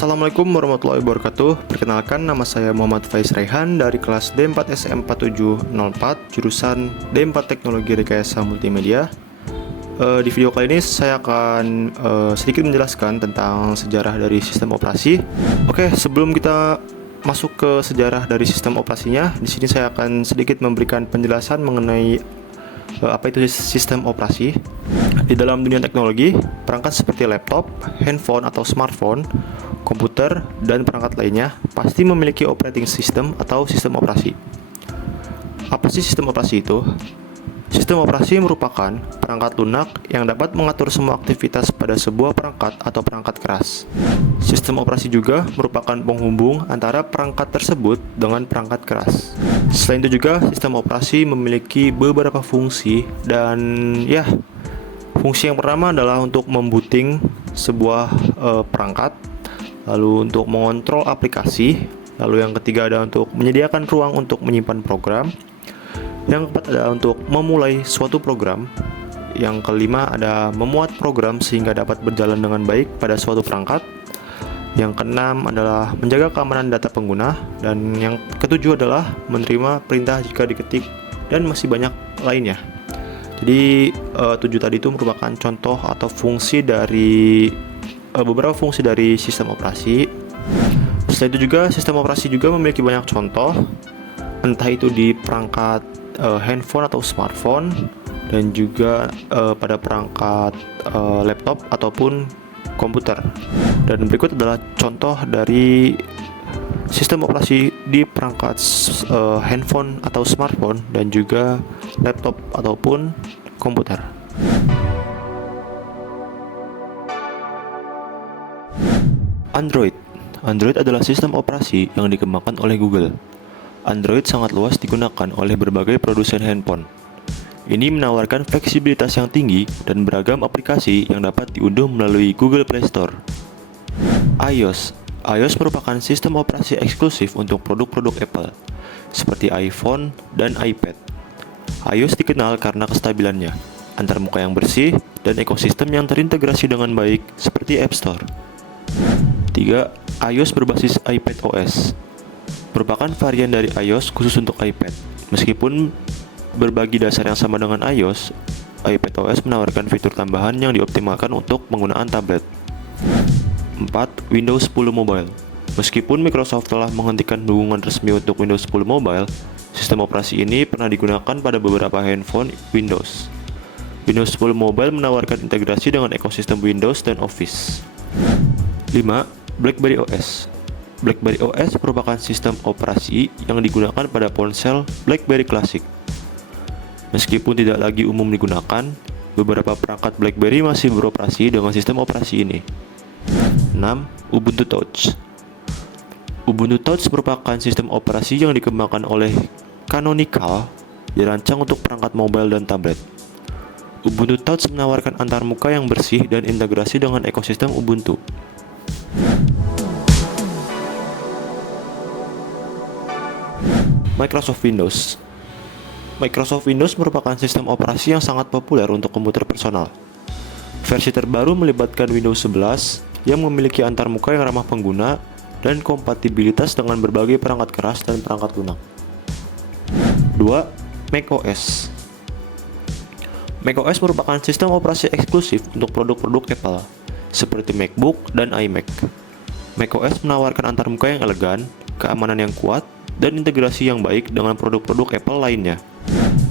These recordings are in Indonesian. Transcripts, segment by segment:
Assalamualaikum warahmatullahi wabarakatuh. Perkenalkan, nama saya Muhammad Faiz Raihan dari kelas D4 SM4704 jurusan D4 Teknologi Rekayasa Multimedia. Di video kali ini saya akan sedikit menjelaskan tentang sejarah dari sistem operasi. Oke, sebelum kita masuk ke sejarah dari sistem operasinya, di sini saya akan sedikit memberikan penjelasan mengenai apa itu sistem operasi. Di dalam dunia teknologi, perangkat seperti laptop, handphone atau smartphone, komputer, dan perangkat lainnya pasti memiliki operating system atau sistem operasi. Apa sih sistem operasi itu? Sistem operasi merupakan perangkat lunak yang dapat mengatur semua aktivitas pada sebuah perangkat atau perangkat keras. Sistem operasi juga merupakan penghubung antara perangkat tersebut dengan perangkat keras. Selain itu juga, sistem operasi memiliki beberapa fungsi dan fungsi yang pertama adalah untuk membooting sebuah perangkat, lalu untuk mengontrol aplikasi, lalu yang ketiga adalah untuk menyediakan ruang untuk menyimpan program, yang keempat adalah untuk memulai suatu program, yang kelima ada memuat program sehingga dapat berjalan dengan baik pada suatu perangkat, yang keenam adalah menjaga keamanan data pengguna, dan yang ketujuh adalah menerima perintah jika diketik, dan masih banyak lainnya. Jadi 7 tadi itu merupakan contoh atau fungsi dari beberapa fungsi dari sistem operasi. Selain itu juga, sistem operasi juga memiliki banyak contoh, entah itu di perangkat handphone atau smartphone, dan juga pada perangkat laptop ataupun komputer. Dan berikut adalah contoh dari sistem operasi di perangkat handphone atau smartphone dan juga laptop ataupun komputer. Android adalah sistem operasi yang dikembangkan oleh Google. Android sangat luas digunakan oleh berbagai produsen handphone. Ini menawarkan fleksibilitas yang tinggi dan beragam aplikasi yang dapat diunduh melalui Google Play Store. iOS merupakan sistem operasi eksklusif untuk produk-produk Apple, seperti iPhone dan iPad. iOS dikenal karena kestabilannya, antarmuka yang bersih, dan ekosistem yang terintegrasi dengan baik seperti App Store. 3. iOS berbasis iPadOS merupakan varian dari iOS khusus untuk iPad. Meskipun berbagi dasar yang sama dengan iOS, iPadOS menawarkan fitur tambahan yang dioptimalkan untuk penggunaan tablet. 4. Windows 10 Mobile. Meskipun Microsoft telah menghentikan dukungan resmi untuk Windows 10 Mobile, sistem operasi ini pernah digunakan pada beberapa handphone Windows. Windows 10 Mobile menawarkan integrasi dengan ekosistem Windows dan Office. 5. BlackBerry OS. BlackBerry OS merupakan sistem operasi yang digunakan pada ponsel BlackBerry Classic. Meskipun tidak lagi umum digunakan, beberapa perangkat BlackBerry masih beroperasi dengan sistem operasi ini. 6. Ubuntu Touch. Ubuntu Touch merupakan sistem operasi yang dikembangkan oleh Canonical, dirancang untuk perangkat mobile dan tablet. Ubuntu Touch menawarkan antarmuka yang bersih dan integrasi dengan ekosistem Ubuntu. Microsoft Windows. Microsoft Windows merupakan sistem operasi yang sangat populer untuk komputer personal. Versi terbaru melibatkan Windows 11 yang memiliki antarmuka yang ramah pengguna dan kompatibilitas dengan berbagai perangkat keras dan perangkat lunak. 2. macOS. macOS merupakan sistem operasi eksklusif untuk produk-produk Apple, seperti MacBook dan iMac. macOS menawarkan antarmuka yang elegan, keamanan yang kuat, dan integrasi yang baik dengan produk-produk Apple lainnya.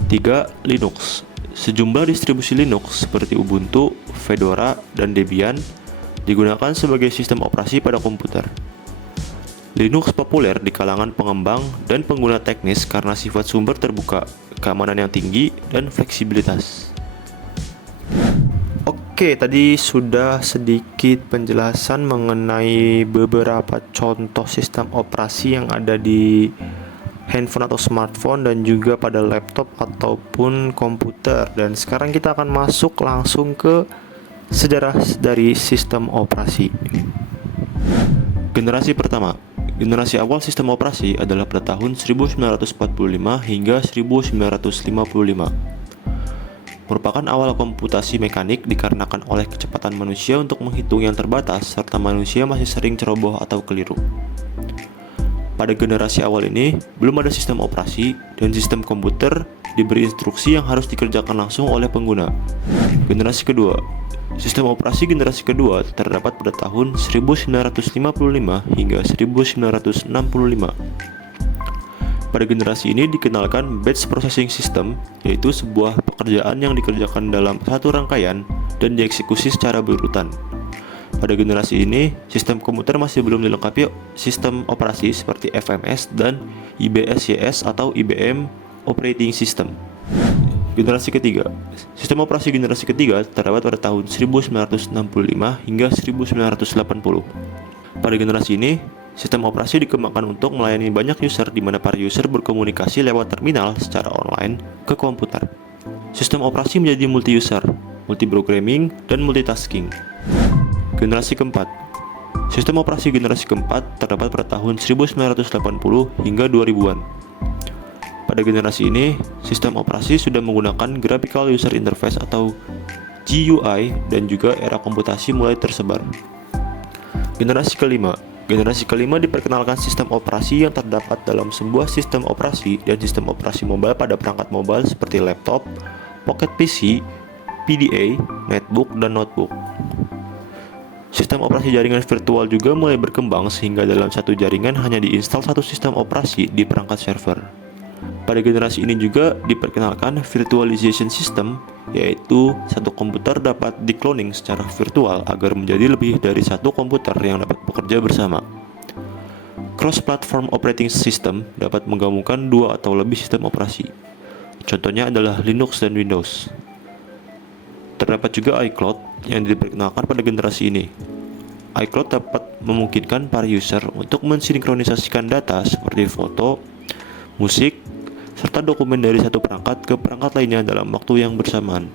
3. Linux. Sejumlah distribusi Linux seperti Ubuntu, Fedora, dan Debian digunakan sebagai sistem operasi pada komputer. Linux populer di kalangan pengembang dan pengguna teknis karena sifat sumber terbuka, keamanan yang tinggi, dan fleksibilitas. Oke, tadi sudah sedikit penjelasan mengenai beberapa contoh sistem operasi yang ada di handphone atau smartphone dan juga pada laptop ataupun komputer. Dan sekarang kita akan masuk langsung ke sejarah dari sistem operasi. Generasi pertama. Generasi awal sistem operasi adalah pada tahun 1945 hingga 1955. merupakan awal komputasi mekanik dikarenakan oleh kecepatan manusia untuk menghitung yang terbatas serta manusia masih sering ceroboh atau keliru. Pada generasi awal ini, belum ada sistem operasi dan sistem komputer diberi instruksi yang harus dikerjakan langsung oleh pengguna. Generasi kedua. Sistem operasi generasi kedua terdapat pada tahun 1955 hingga 1965. Pada generasi ini dikenalkan batch processing system, yaitu sebuah pekerjaan yang dikerjakan dalam satu rangkaian dan dieksekusi secara berurutan. Pada generasi ini, sistem komputer masih belum dilengkapi sistem operasi seperti FMS dan IBSYS atau IBM Operating System. Generasi ketiga. Sistem operasi generasi ketiga terdapat pada tahun 1965 hingga 1980. Pada generasi ini, sistem operasi dikembangkan untuk melayani banyak user di mana para user berkomunikasi lewat terminal secara online ke komputer. Sistem operasi menjadi multi-user, multi-programming, dan multitasking. Generasi keempat. Sistem operasi generasi keempat terdapat pada tahun 1980 hingga 2000-an. Pada generasi ini, sistem operasi sudah menggunakan Graphical User Interface atau GUI dan juga era komputasi mulai tersebar. Generasi kelima. Generasi kelima diperkenalkan sistem operasi yang terdapat dalam sebuah sistem operasi dan sistem operasi mobile pada perangkat mobile seperti laptop, pocket PC, PDA, netbook, dan notebook. Sistem operasi jaringan virtual juga mulai berkembang sehingga dalam satu jaringan hanya diinstal satu sistem operasi di perangkat server. Pada generasi ini juga diperkenalkan virtualization system, yaitu satu komputer dapat dikloning secara virtual agar menjadi lebih dari satu komputer yang dapat bekerja bersama. Cross-platform operating system dapat menggabungkan dua atau lebih sistem operasi. Contohnya adalah Linux dan Windows. Terdapat juga iCloud yang diperkenalkan pada generasi ini. iCloud dapat memungkinkan para user untuk mensinkronisasikan data seperti foto, musik, serta dokumen dari satu perangkat ke perangkat lainnya dalam waktu yang bersamaan.